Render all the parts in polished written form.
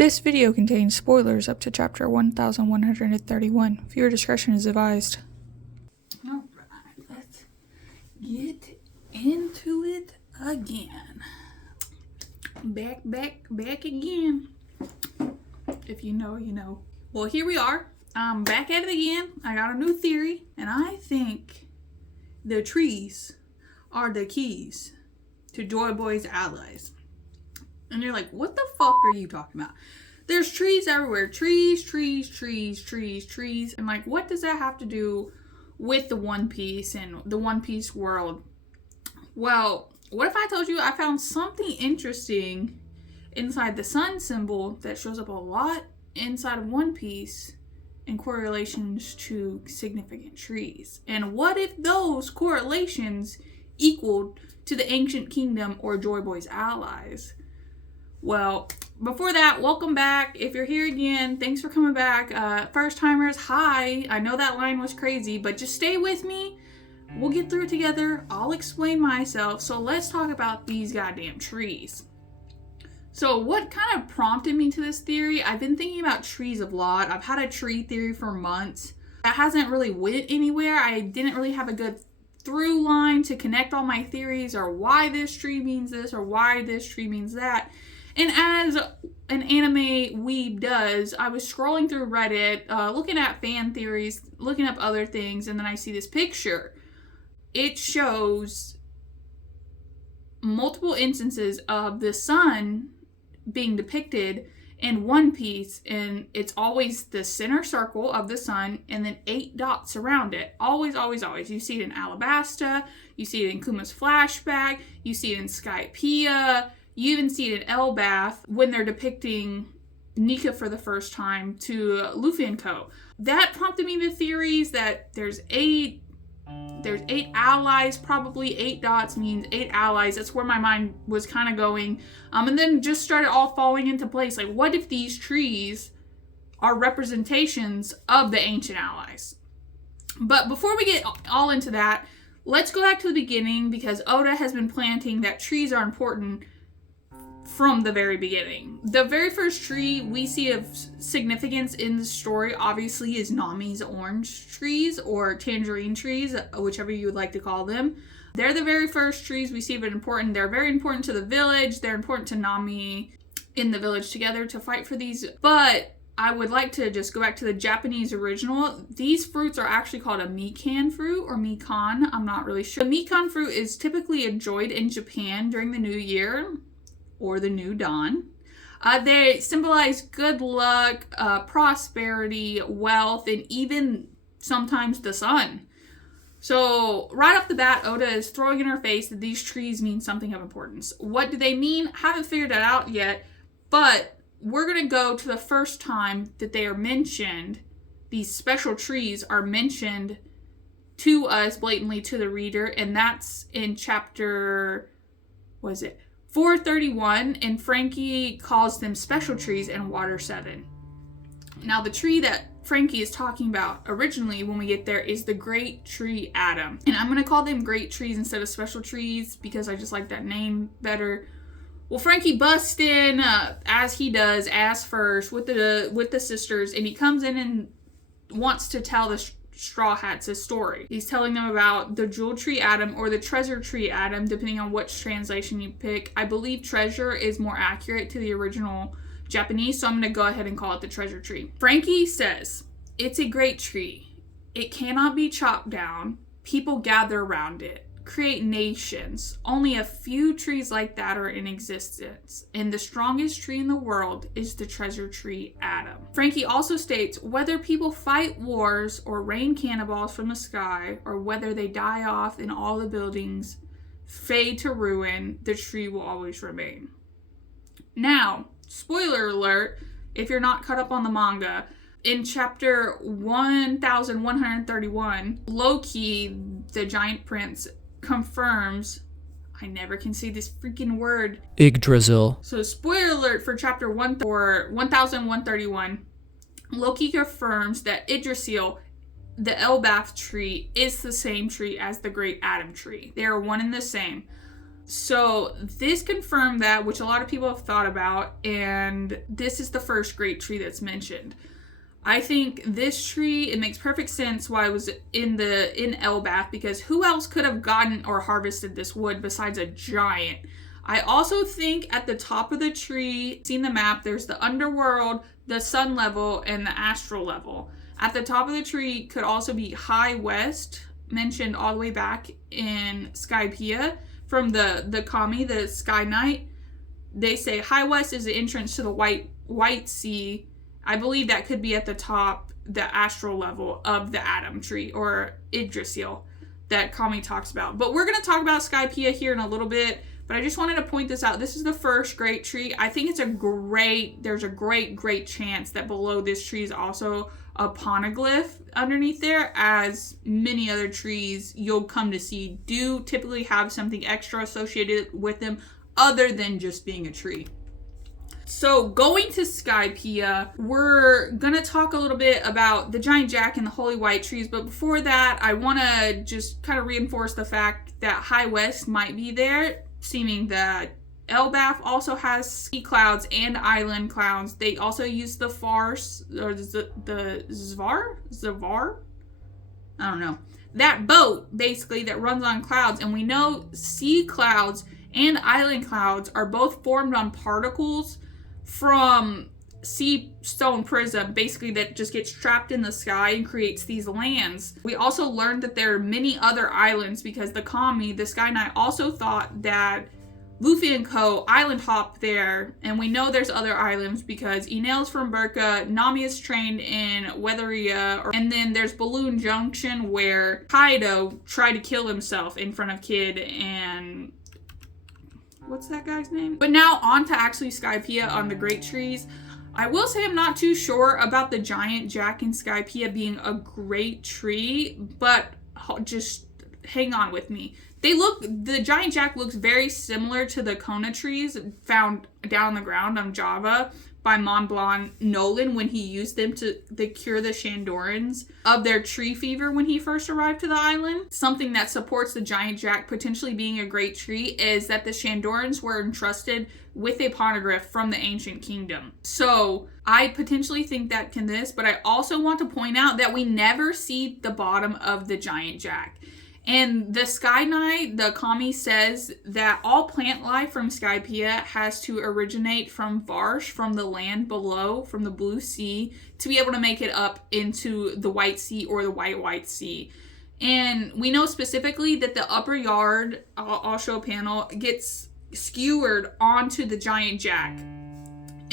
This video contains spoilers up to chapter 1131. Viewer discretion is advised. Alright, let's get into it again. Back again. If you know, you know. Well, here we are. I'm back at it again. I got a new theory, and I think the trees are the keys to Joyboy's allies. And you're like, what the fuck are you talking about? There's trees everywhere. Trees. And like, what does that have to do with the One Piece and the One Piece world? Well, what if I told you I found something interesting inside the sun symbol that shows up a lot inside of One Piece in correlations to significant trees? And what if those correlations equaled to the Ancient Kingdom or Joyboy's allies? Well, before that, welcome back. If you're here again, thanks for coming back. First timers, hi. I know that line was crazy, but just stay with me. We'll get through it together. I'll explain myself. So let's talk about these goddamn trees. So what kind of prompted me to this theory? I've been thinking about trees a lot. I've had a tree theory for months. That hasn't really went anywhere. I didn't really have a good through line to connect all my theories, or why this tree means this or why this tree means that. And as an anime weeb does, I was scrolling through Reddit, looking at fan theories, looking up other things, and then I see this picture. It shows multiple instances of the sun being depicted in One Piece, and it's always the center circle of the sun and then 8 dots around it. Always. You see it in Alabasta, you see it in Kuma's flashback, you see it in Skypiea. You even see it in Elbath when they're depicting Nika for the first time to Luffy and co. That prompted me to theories that there's eight allies, probably 8 dots means 8 allies. That's where my mind was kind of going. And then just started all falling into place. Like, what if these trees are representations of the ancient allies? But before we get all into that, let's go back to the beginning, because Oda has been planting that trees are important from the very beginning. The very first tree we see of significance in the story, obviously, is Nami's orange trees, or tangerine trees, whichever you would like to call them. They're the very first trees we see of it important. They're very important to the village. They're important to Nami in the village together to fight for these. But I would like to just go back to the Japanese original. These fruits are actually called a mikan fruit, or mikan. I'm not really sure. The mikan fruit is typically enjoyed in Japan during the new year, or the new dawn. They symbolize good luck, prosperity, wealth, and even sometimes the sun. So right off the bat, Oda is throwing in her face that these trees mean something of importance. What do they mean? Haven't figured that out yet, but we're going to go to the first time that they are mentioned. These special trees are mentioned to us blatantly, to the reader, and that's in chapter, 431, and Frankie calls them special trees in Water 7. Now, the tree that Frankie is talking about originally when we get there is the Great Tree Atom. And I'm going to call them great trees instead of special trees because I just like that name better. Well, Frankie busts in, as he does, ass first, with the sisters, and he comes in and wants to tell the Straw Hats a story. He's telling them about the Jewel Tree Atom, or the Treasure Tree Atom, depending on which translation you pick. I believe treasure is more accurate to the original Japanese, so I'm going to go ahead and call it the Treasure Tree. Frankie says, it's a great tree. It cannot be chopped down. People gather around it, create nations. Only a few trees like that are in existence, and the strongest tree in the world is the Treasure Tree Atom. Frankie also states, whether people fight wars or rain cannonballs from the sky, or whether they die off and all the buildings fade to ruin, the tree will always remain. Now, spoiler alert, if you're not caught up on the manga, in chapter 1131, Loki, the giant prince, confirms, I never can say this freaking word, Yggdrasil. So spoiler alert for chapter 1131, Loki confirms that Yggdrasil, the Elbath tree, is the same tree as the Great Atom tree. They are one and the same. So this confirmed that, which a lot of people have thought about, and this is the first great tree that's mentioned. I think this tree, it makes perfect sense why it was in Elbath, because who else could have gotten or harvested this wood besides a giant? I also think at the top of the tree, seen the map, there's the underworld, the sun level, and the astral level. At the top of the tree could also be High West, mentioned all the way back in Skypiea from the Kami, the Sky Knight. They say High West is the entrance to the White Sea. I believe that could be at the top, the astral level of the Atom Tree, or Yggdrasil, that Kami talks about. But we're going to talk about Skypiea here in a little bit. But I just wanted to point this out. This is the first great tree. I think there's a great chance that below this tree is also a poneglyph underneath there, as many other trees you'll come to see do typically have something extra associated with them other than just being a tree. So going to Skypiea, we're going to talk a little bit about the Giant Jack and the Holy White trees. But before that, I want to just kind of reinforce the fact that High West might be there, seeming that Elbath also has sea clouds and island clouds. They also use the Farce, or the Zvar? I don't know. That boat, basically, that runs on clouds. And we know sea clouds and island clouds are both formed on particles from sea stone prism, basically, that just gets trapped in the sky and creates these lands. We also learned that there are many other islands because the Kami, the Sky Knight, also thought that Luffy and Co. island hop there, and we know there's other islands because Enel's from Burka, Nami is trained in Weatheria, and then there's Balloon Junction where Kaido tried to kill himself in front of Kid and what's that guy's name? But now on to actually Skypiea on the Great Trees. I will say I'm not too sure about the Giant Jack in Skypiea being a great tree, but just hang on with me. The Giant Jack looks very similar to the Kona trees found down on the ground on Java by Mont Blanc Nolan when he used them to cure the Shandorans of their tree fever when he first arrived to the island. Something that supports the Giant Jack potentially being a great tree is that the Shandorans were entrusted with a poneglyph from the Ancient Kingdom. So I potentially think that can this, but I also want to point out that we never see the bottom of the Giant Jack. And the Sky Knight, the Kami, says that all plant life from Skypiea has to originate from Varsh, from the land below, from the Blue Sea, to be able to make it up into the White Sea or the White Sea. And we know specifically that the upper yard, I'll show a panel, gets skewered onto the Giant Jack.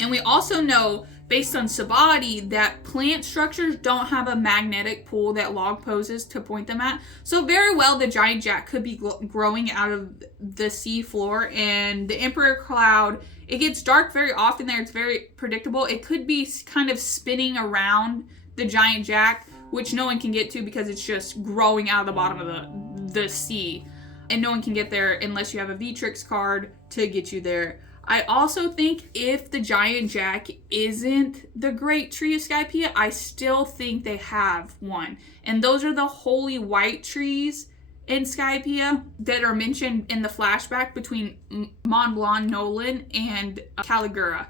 And we also know, based on Sabati, that plant structures don't have a magnetic pull that log poses to point them at. So very well, the Giant Jack could be growing out of the sea floor. And the Emperor Cloud, it gets dark very often there. It's very predictable. It could be kind of spinning around the Giant Jack, which no one can get to because it's just growing out of the bottom of the sea. And no one can get there unless you have a Vitrix card to get you there. I also think if the Giant Jack isn't the Great Tree of Skypiea, I still think they have one. And those are the Holy White trees in Skypiea that are mentioned in the flashback between Mont Blanc Nolan and Caligura.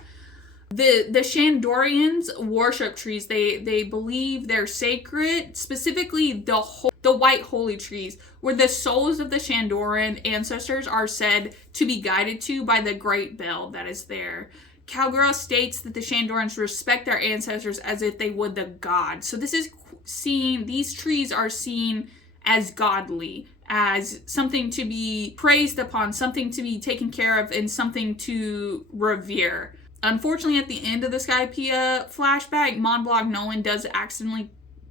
The Shandorians worship trees. They believe they're sacred, specifically the white holy trees, where the souls of the Shandoran ancestors are said to be guided to by the great bell that is there. Caligura states that the Shandorans respect their ancestors as if they would the gods. So these trees are seen as godly, as something to be praised upon, something to be taken care of, and something to revere. Unfortunately, at the end of the Skypiea flashback, Mont Blanc Nolan does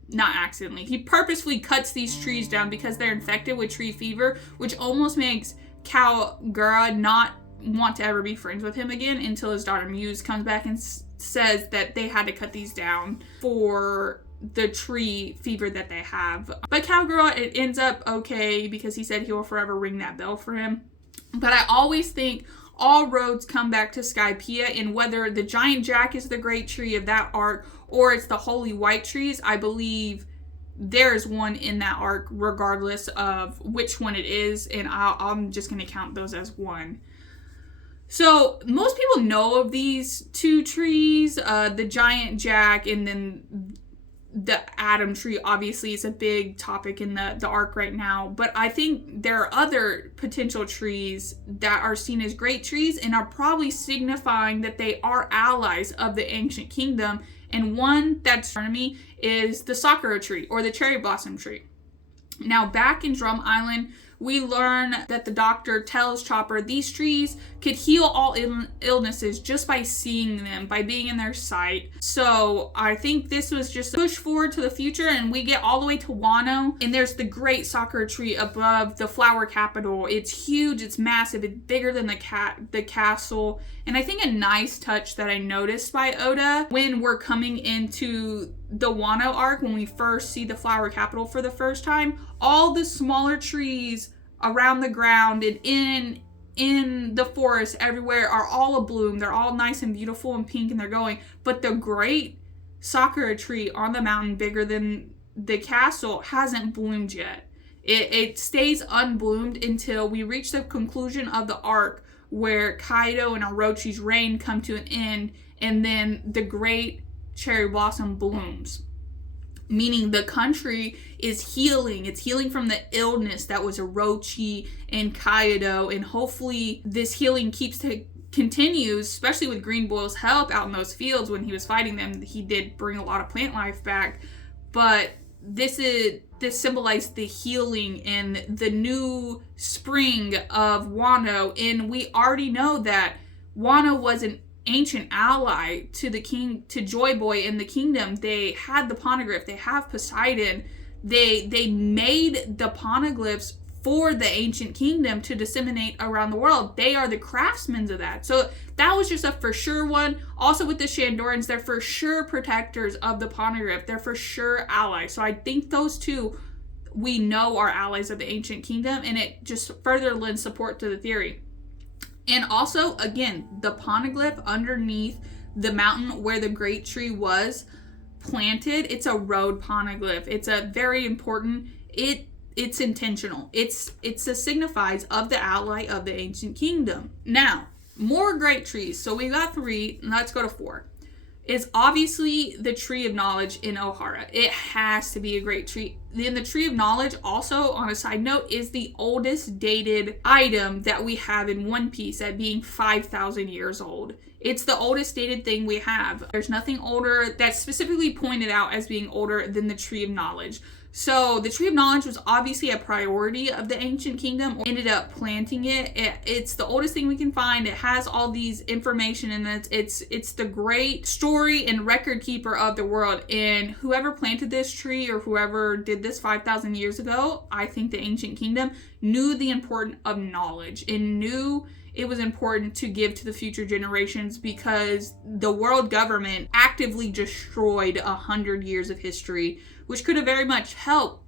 he purposefully cuts these trees down because they're infected with tree fever, which almost makes Caligura not want to ever be friends with him again until his daughter Muse comes back and says that they had to cut these down for the tree fever that they have. But Caligura, it ends up okay because he said he will forever ring that bell for him. But I always think all roads come back to Skypiea, and whether the Giant Jack is the great tree of that arc or it's the Holy White trees, I believe there's one in that arc regardless of which one it is, and I'm just going to count those as one. So most people know of these two trees, the giant jack and then the Adam tree. Obviously is a big topic in the arc right now, but I think there are other potential trees that are seen as great trees and are probably signifying that they are allies of the Ancient Kingdom. And one that's in front of me is the Sakura tree or the cherry blossom tree. Now back in Drum Island, we learn that the doctor tells Chopper these trees could heal all illnesses just by seeing them, by being in their sight. So I think this was just a push forward to the future, and we get all the way to Wano, and there's the great Sakura tree above the flower capital. It's huge, it's massive, it's bigger than the castle. And I think a nice touch that I noticed by Oda when we're coming into the Wano arc, when we first see the flower capital for the first time, all the smaller trees around the ground and in the forest everywhere are all abloom. They're all nice and beautiful and pink and they're going. But the great Sakura tree on the mountain, bigger than the castle, hasn't bloomed yet. It stays unbloomed until we reach the conclusion of the arc, where Kaido and Orochi's reign come to an end, and then the great cherry blossom blooms. Meaning the country is healing. It's healing from the illness that was Orochi and Kaido, and hopefully this healing continues, especially with Green Boy's help out in those fields when he was fighting them. He did bring a lot of plant life back, but this symbolized the healing and the new spring of Wano. And we already know that Wano was an ancient ally to the king, to Joyboy and the kingdom. They had the poneglyph, they have Poseidon, they made the poneglyphs for the ancient kingdom to disseminate around the world. They are the craftsmen of that. So that was just a for sure one. Also with the Shandorans, they're for sure protectors of the poneglyph. They're for sure allies. So I think those two we know are allies of the ancient kingdom, and it just further lends support to the theory. And also, again, the poneglyph underneath the mountain where the great tree was planted, it's a road poneglyph. It's a very important, it's intentional. It's a signifies of the ally of the ancient kingdom. Now, more great trees. So we got 3, let's go to 4. Is obviously the Tree of Knowledge in Ohara. It has to be a great tree. Then the Tree of Knowledge, also on a side note, is the oldest dated item that we have in One Piece, at being 5,000 years old. It's the oldest dated thing we have. There's nothing older that's specifically pointed out as being older than the Tree of Knowledge. So the Tree of Knowledge was obviously a priority of the Ancient Kingdom. Ended up planting it. It's the oldest thing we can find. It has all these information in it. It's the great story and record keeper of the world. And whoever planted this tree, or whoever did this 5,000 years ago, I think the Ancient Kingdom knew the importance of knowledge and knew it was important to give to the future generations, because the world government actively destroyed 100 years of history, which could have very much helped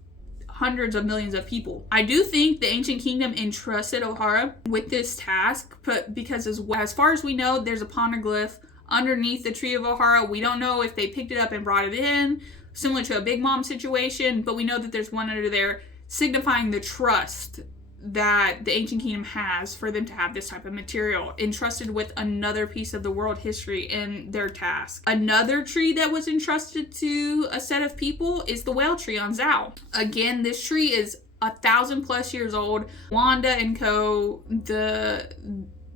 hundreds of millions of people. I do think the Ancient Kingdom entrusted Ohara with this task, but because as far as we know, there's a poneglyph underneath the Tree of Ohara. We don't know if they picked it up and brought it in, similar to a Big Mom situation, but we know that there's one under there signifying the trust that the Ancient Kingdom has for them to have this type of material entrusted with another piece of the world history in their task. Another tree that was entrusted to a set of people is the whale tree on Zao. Again, this tree is 1,000+ years old. Wanda and co, the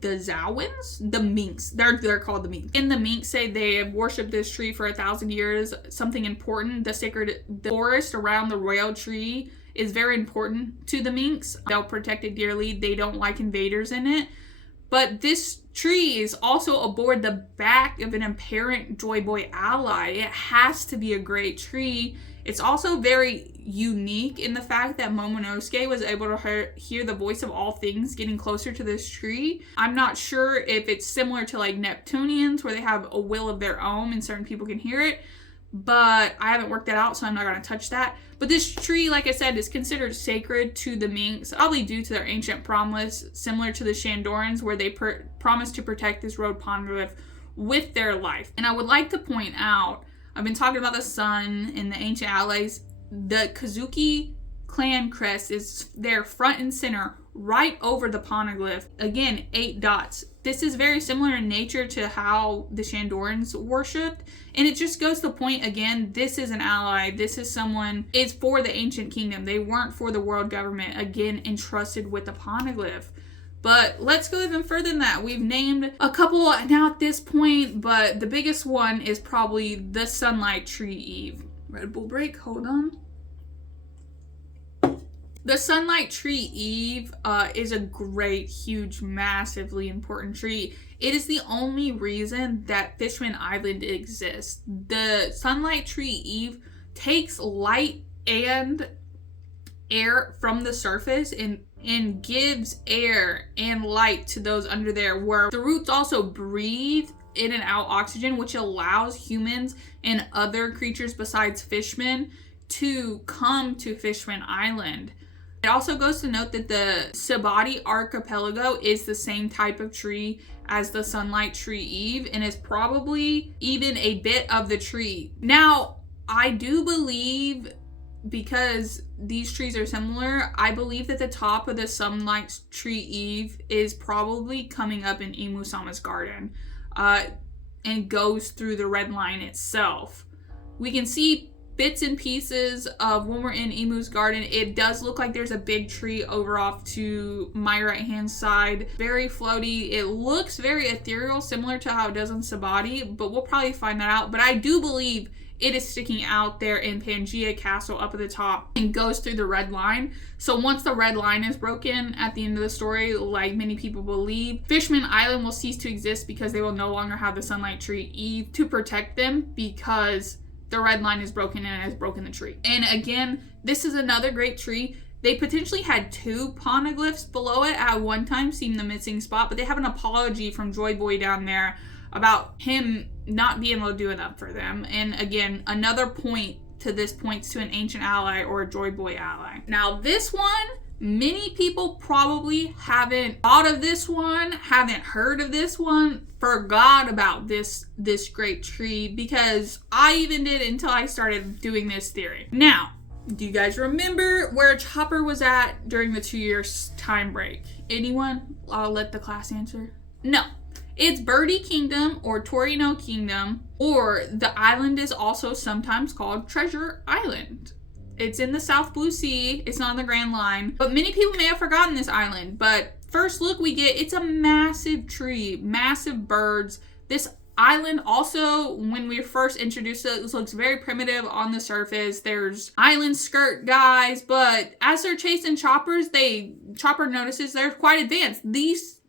Zawans? The Minks. They're called the Minks. And the Minks say they have worshipped this tree for 1,000 years. Something important, the forest around the royal tree is very important to the Minks. They'll protect it dearly. They don't like invaders in it. But this tree is also aboard the back of an apparent Joyboy ally. It has to be a great tree. It's also very unique in the fact that Momonosuke was able to hear the voice of all things getting closer to this tree. I'm not sure if it's similar to like Neptunians, where they have a will of their own and certain people can hear it, but I haven't worked that out, so I'm not going to touch that. But this tree, like I said, is considered sacred to the Minks, probably due to their ancient promise, similar to the Shandorans, where they promised to protect this road poneglyph with their life. And I would like to point out, I've been talking about the sun and the ancient allies. the Kazuki clan crest is there front and center, right over the poneglyph. Again, 8 dots. This is very similar in nature to how the Shandorans worshipped. And it just goes to the point, again, this is an ally. This is someone, it's for the Ancient Kingdom. They weren't for the world government, again, entrusted with the poneglyph. But let's go even further than that. We've named a couple now at this point, but the biggest one is probably the Sunlight Tree Eve. Red Bull break, hold on. The Sunlight Tree Eve is a great, huge, massively important tree. It is the only reason that Fishman Island exists. The Sunlight Tree Eve takes light and air from the surface and gives air and light to those under there, where the roots also breathe in and out oxygen, which allows humans and other creatures besides fishmen to come to Fishman Island. It also goes to note that the Sabati archipelago is the same type of tree as the Sunlight Tree Eve and is probably even a bit of the tree. Now, I do believe, because these trees are similar, I believe that the top of the Sunlight Tree Eve is probably coming up in Imu-sama's garden and goes through the red line itself. We can see bits and pieces of when we're in Emu's garden. It does look like there's a big tree over off to my right hand side. Very floaty. It looks very ethereal, similar to how it does on Sabati, but we'll probably find that out. But I do believe it is sticking out there in Pangea Castle up at the top and goes through the red line. So once the red line is broken at the end of the story, like many people believe, Fishman Island will cease to exist because they will no longer have the Sunlight Tree Eve to protect them, because the red line is broken and has broken the tree. And again, this is another great tree. They potentially had 2 poneglyphs below it at one time, seeing the missing spot, but they have an apology from Joyboy down there about him not being able to do enough for them. And again, another point to this points to an ancient ally or a Joyboy ally. Now this one, many people probably haven't thought of this one, haven't heard of this one, forgot about this great tree, because I even did until I started doing this theory. Now, do you guys remember where Chopper was at during the 2 years time break? Anyone? I'll let the class answer. No. It's Birdie Kingdom or Torino Kingdom, or the island is also sometimes called Treasure Island. It's in the South Blue Sea. It's not on the Grand Line. But many people may have forgotten this island. But first look we get, it's a massive tree, massive birds. This island also, when we first introduced it, looks very primitive on the surface. There's island skirt guys, but as they're chasing Choppers, Chopper notices they're quite advanced. These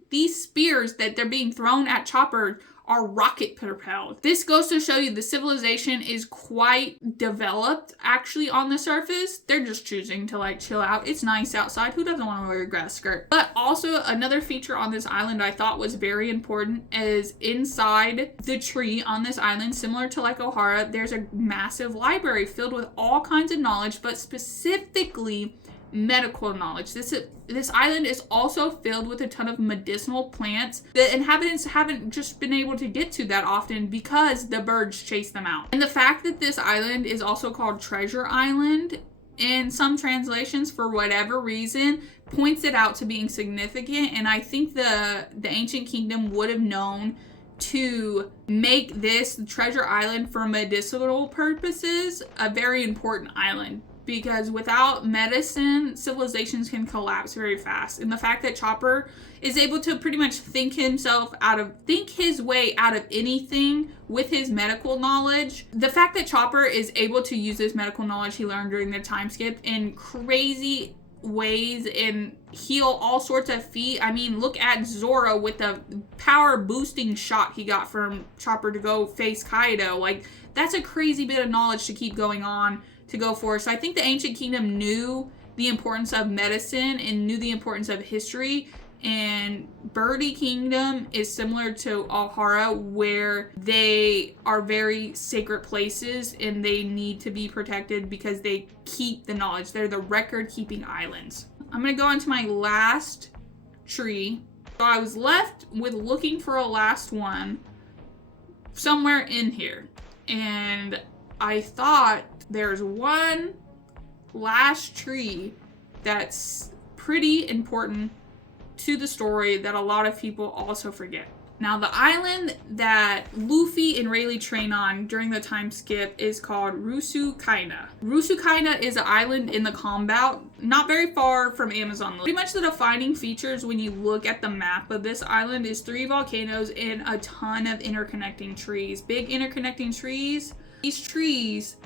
spears that they're being thrown at Chopper are rocket propelled. This goes to show you the civilization is quite developed actually on the surface. They're just choosing to like chill out. It's nice outside. Who doesn't want to wear a grass skirt? But also another feature on this island I thought was very important is inside the tree on this island, similar to like Ohara, there's a massive library filled with all kinds of knowledge, but specifically medical knowledge. This island is also filled with a ton of medicinal plants. The inhabitants haven't just been able to get to that often because the birds chase them out. And the fact that this island is also called Treasure Island in some translations, for whatever reason, points it out to being significant. And I think the Ancient Kingdom would have known to make this Treasure Island for medicinal purposes a very important island. Because without medicine, civilizations can collapse very fast. And the fact that Chopper is able to pretty much think his way out of anything with his medical knowledge. The fact that Chopper is able to use this medical knowledge he learned during the time skip in crazy ways and heal all sorts of feat. I mean, look at Zoro with the power boosting shot he got from Chopper to go face Kaido. Like, that's a crazy bit of knowledge to keep going on to go for. So I think the Ancient Kingdom knew the importance of medicine and knew the importance of history. And Birdie Kingdom is similar to Ohara, where they are very sacred places and they need to be protected because they keep the knowledge. They're the record-keeping islands. I'm going to go into my last tree. So I was left with looking for a last one somewhere in here. And I thought there's one last tree that's pretty important to the story that a lot of people also forget. Now, the island that Luffy and Rayleigh train on during the time skip is called Rusukaina. Rusukaina is an island in the calm belt, not very far from Amazon. Pretty much the defining features when you look at the map of this island is 3 volcanoes and a ton of interconnecting trees. Big interconnecting trees. These trees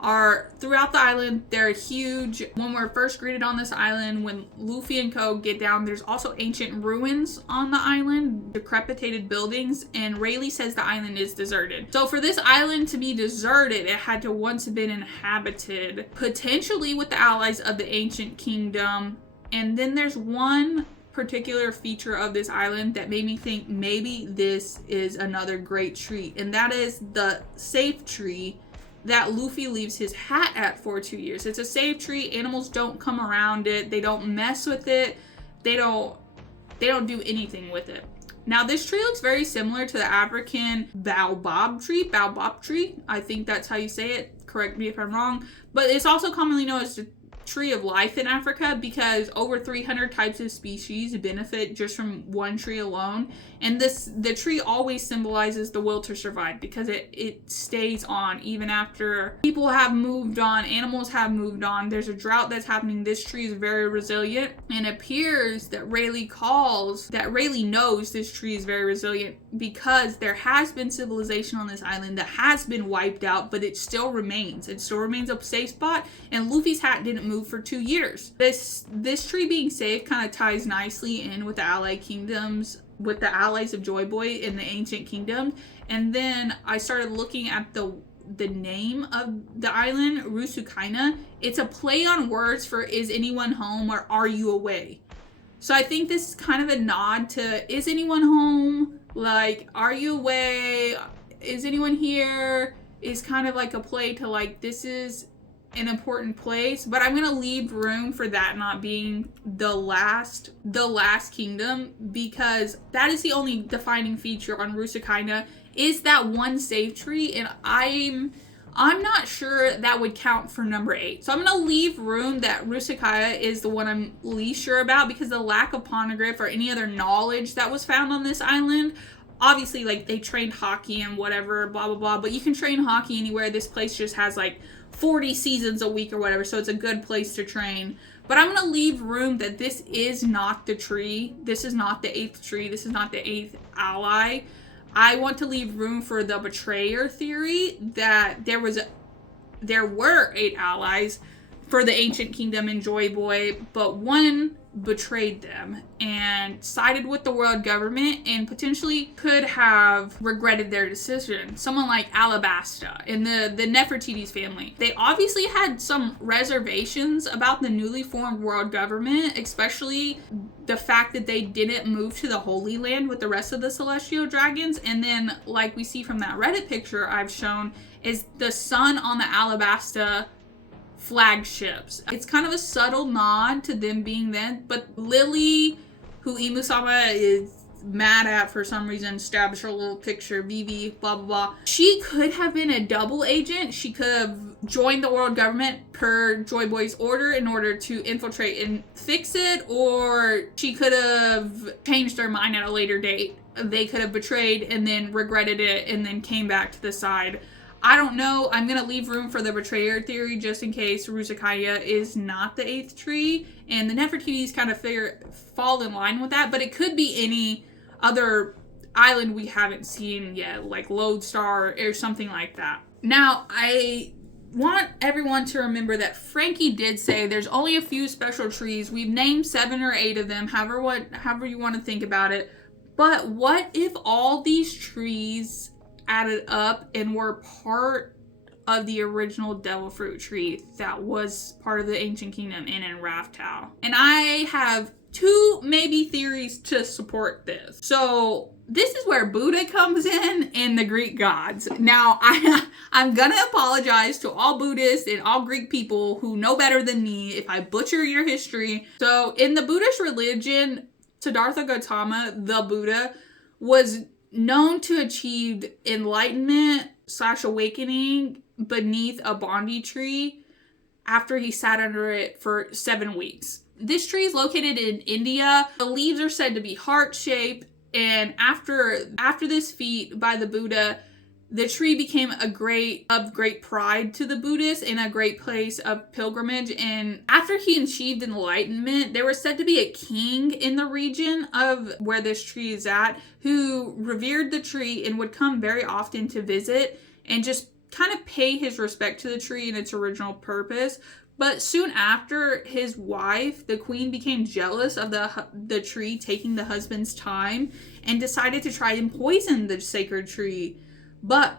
are throughout the island. They're huge. When we're first greeted on this island, when Luffy and Co get down, there's also ancient ruins on the island, decrepitated buildings, and Rayleigh says the island is deserted. So for this island to be deserted, it had to once have been inhabited, potentially with the allies of the Ancient Kingdom. And then there's one particular feature of this island that made me think maybe this is another great tree, and that is the safe tree that Luffy leaves his hat at for 2 years. It's a safe tree. Animals don't come around it. They don't mess with it. They don't do anything with it. Now, this tree looks very similar to the African baobab tree. I think that's how you say it. Correct me if I'm wrong. But it's also commonly known as the tree of life in Africa because over 300 types of species benefit just from one tree alone. And the tree always symbolizes the will to survive because it stays on even after people have moved on, animals have moved on. There's a drought that's happening. This tree is very resilient, and it appears that Rayleigh knows this tree is very resilient because there has been civilization on this island that has been wiped out, but it still remains. It still remains a safe spot, and Luffy's hat didn't move for 2 years. This tree being safe kind of ties nicely in with the allied kingdoms, with the allies of Joyboy in the Ancient Kingdom. And then I started looking at the name of the island, Rusukaina. It's a play on words for is anyone home or are you away? So I think this is kind of a nod to is anyone home? Like, are you away? Is anyone here? Is kind of like a play to like, this is an important place, but I'm gonna leave room for that not being the last kingdom, because that is the only defining feature on Rusukaina is that one safe tree, and I'm not sure that would count for number 8. So I'm gonna leave room that Rusukaina is the one I'm least sure about because the lack of poneglyph or any other knowledge that was found on this island. Obviously, like, they trained hockey and whatever, blah blah blah, but you can train hockey anywhere. This place just has like 40 seasons a week or whatever, so it's a good place to train. But I'm going to leave room that this is not the tree. This is not the 8th tree. This is not the 8th ally. I want to leave room for the betrayer theory that there were 8 allies for the Ancient Kingdom and Joyboy, but one betrayed them and sided with the world government and potentially could have regretted their decision. Someone like Alabasta and the Nefertiti's family. They obviously had some reservations about the newly formed world government, especially the fact that they didn't move to the Holy Land with the rest of the Celestial Dragons. And then, like we see from that Reddit picture I've shown, is the sun on the Alabasta flagships. It's kind of a subtle nod to them being them, but Lily, who Imusama is mad at for some reason, stabs her little picture, Vivi, blah blah blah. She could have been a double agent. She could have joined the world government per Joyboy's order in order to infiltrate and fix it, or she could have changed their mind at a later date. They could have betrayed and then regretted it and then came back to the side. I don't know. I'm going to leave room for the betrayer theory just in case Rusukaina is not the 8th tree. And the Nefertiti's kind of fall in line with that. But it could be any other island we haven't seen yet, like Lodestar or something like that. Now, I want everyone to remember that Frankie did say there's only a few special trees. We've named 7 or 8 of them, however you want to think about it. But what if all these trees added up and were part of the original devil fruit tree that was part of the Ancient Kingdom and in Raftal? And I have 2 maybe theories to support this. So this is where Buddha comes in the Greek gods. Now, I'm gonna apologize to all Buddhists and all Greek people who know better than me if I butcher your history. So in the Buddhist religion, Siddhartha Gautama, the Buddha, was known to achieve enlightenment / awakening beneath a Bondi tree after he sat under it for 7 weeks. This tree is located in India. The leaves are said to be heart-shaped, and after this feat by the Buddha, the tree became of great pride to the Buddhists and a great place of pilgrimage. And after he achieved enlightenment, there was said to be a king in the region of where this tree is at who revered the tree and would come very often to visit and just kind of pay his respect to the tree and its original purpose. But soon after, his wife, the queen, became jealous of the tree taking the husband's time and decided to try and poison the sacred tree. But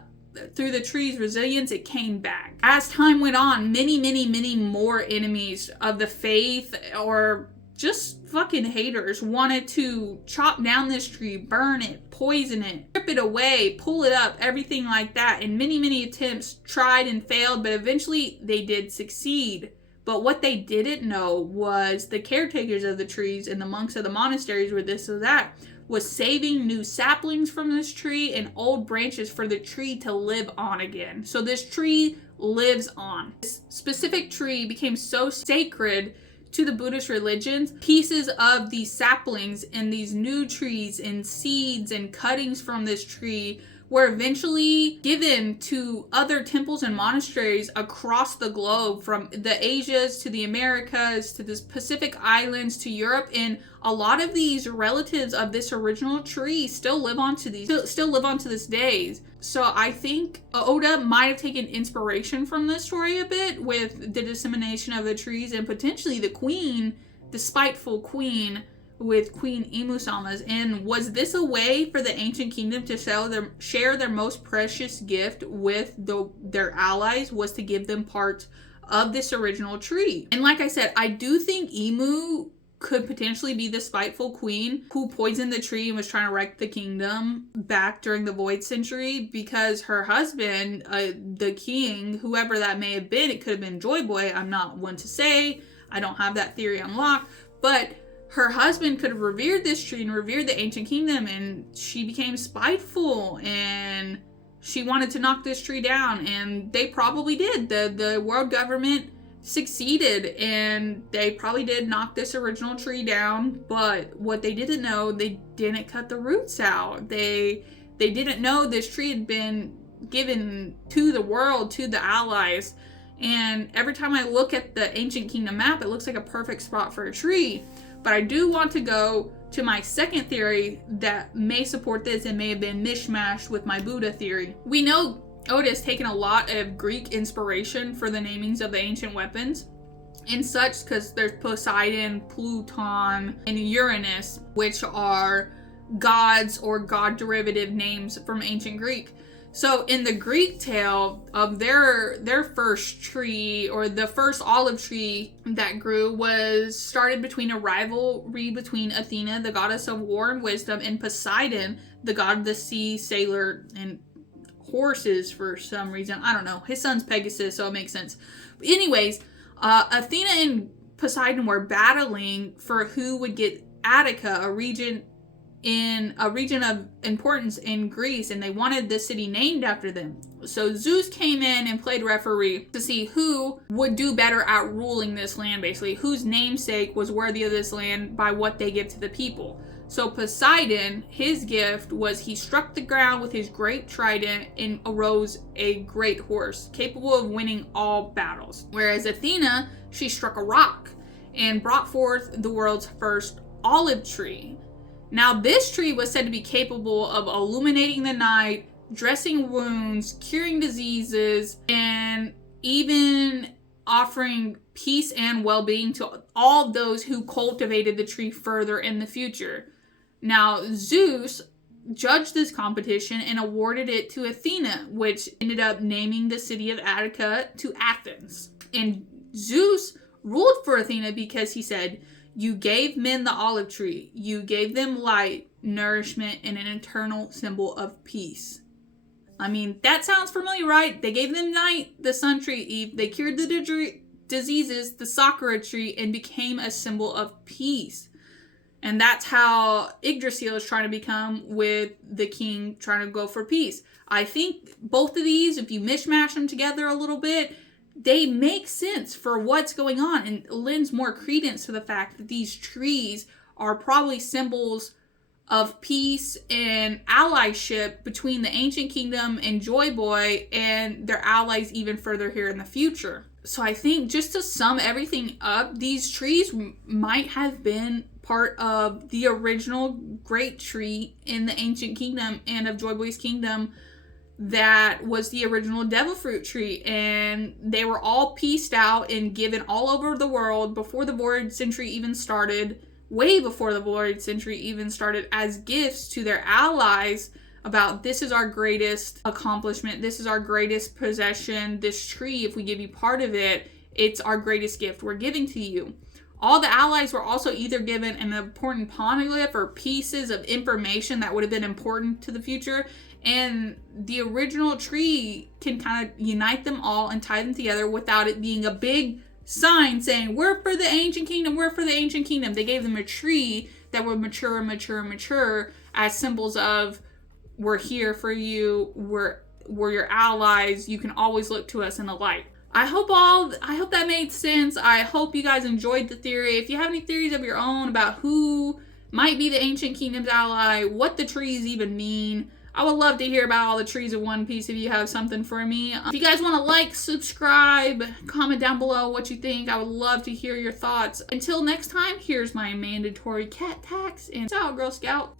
through the tree's resilience, it came back. As time went on, many more enemies of the faith or just fucking haters wanted to chop down this tree, burn it, poison it, rip it away, pull it up, everything like that. And many attempts tried and failed, but eventually they did succeed. But what they didn't know was the caretakers of the trees and the monks of the monasteries were this or that, was saving new saplings from this tree and old branches for the tree to live on again. So this tree lives on. This specific tree became so sacred to the Buddhist religions, pieces of these saplings and these new trees and seeds and cuttings from this tree were eventually given to other temples and monasteries across the globe, from the Asias to the Americas to the Pacific Islands to Europe. And a lot of these relatives of this original tree still live on to this day. So I think Oda might have taken inspiration from this story a bit with the dissemination of the trees and potentially the queen, the spiteful queen, with Queen Imu-sama's. And was this a way for the Ancient Kingdom to share their most precious gift with their allies, was to give them part of this original tree? And like I said, I do think Imu could potentially be the spiteful queen who poisoned the tree and was trying to wreck the kingdom back during the Void Century, because her husband, the king, whoever that may have been, it could have been Joyboy, I'm not one to say, I don't have that theory unlocked, but her husband could have revered this tree and revered the Ancient Kingdom, and she became spiteful and she wanted to knock this tree down, and they probably did. The world government succeeded and they probably did knock this original tree down, but what they didn't know, they didn't cut the roots out. They didn't know this tree had been given to the world, to the allies. And every time I look at the Ancient Kingdom map, it looks like a perfect spot for a tree. But I do want to go to my second theory that may support this and may have been mishmashed with my Buddha theory. We know Oda has taken a lot of Greek inspiration for the namings of the ancient weapons and such, because there's Poseidon, Pluton, and Uranus, which are gods or god derivative names from ancient Greek. So in the Greek tale of their first tree, or the first olive tree that grew, was started between a rivalry between Athena, the goddess of war and wisdom, and Poseidon, the god of the sea, sailor, and horses for some reason. I don't know. His son's Pegasus, so it makes sense. But anyways, Athena and Poseidon were battling for who would get Attica, a region of importance in Greece, and they wanted the city named after them. So Zeus came in and played referee to see who would do better at ruling this land, basically, whose namesake was worthy of this land by what they give to the people. So Poseidon, his gift was he struck the ground with his great trident and arose a great horse, capable of winning all battles. Whereas Athena, she struck a rock and brought forth the world's first olive tree. Now, this tree was said to be capable of illuminating the night, dressing wounds, curing diseases, and even offering peace and well-being to all those who cultivated the tree further in the future. Now, Zeus judged this competition and awarded it to Athena, which ended up naming the city of Attica to Athens. And Zeus ruled for Athena because he said, "You gave men the olive tree. You gave them light, nourishment, and an eternal symbol of peace." I mean, that sounds familiar, right? They gave them night, the sun tree, Eve. They cured the diseases, the sakura tree, and became a symbol of peace. And that's how Yggdrasil is trying to become, with the king trying to go for peace. I think both of these, if you mishmash them together a little bit, they make sense for what's going on and lends more credence to the fact that these trees are probably symbols of peace and allyship between the Ancient Kingdom and Joyboy and their allies even further here in the future. So I think, just to sum everything up, these trees might have been part of the original great tree in the Ancient Kingdom and of Joyboy's kingdom that was the original devil fruit tree, and they were all pieced out and given all over the world before the Void Century even started, way before the Void Century even started, as gifts to their allies about, this is our greatest accomplishment, this is our greatest possession, this tree, if we give you part of it, it's our greatest gift we're giving to you. All the allies were also either given an important poneglyph or pieces of information that would have been important to the future, and the original tree can kind of unite them all and tie them together without it being a big sign saying, we're for the Ancient Kingdom, we're for the Ancient Kingdom. They gave them a tree that would mature as symbols of, we're here for you, we're your allies, you can always look to us in the light. I hope that made sense. I hope you guys enjoyed the theory. If you have any theories of your own about who might be the Ancient Kingdom's ally, what the trees even mean, I would love to hear about all the trees of One Piece if you have something for me. If you guys want to like, subscribe, comment down below what you think. I would love to hear your thoughts. Until next time, here's my mandatory cat tax, and ciao, Girl Scout.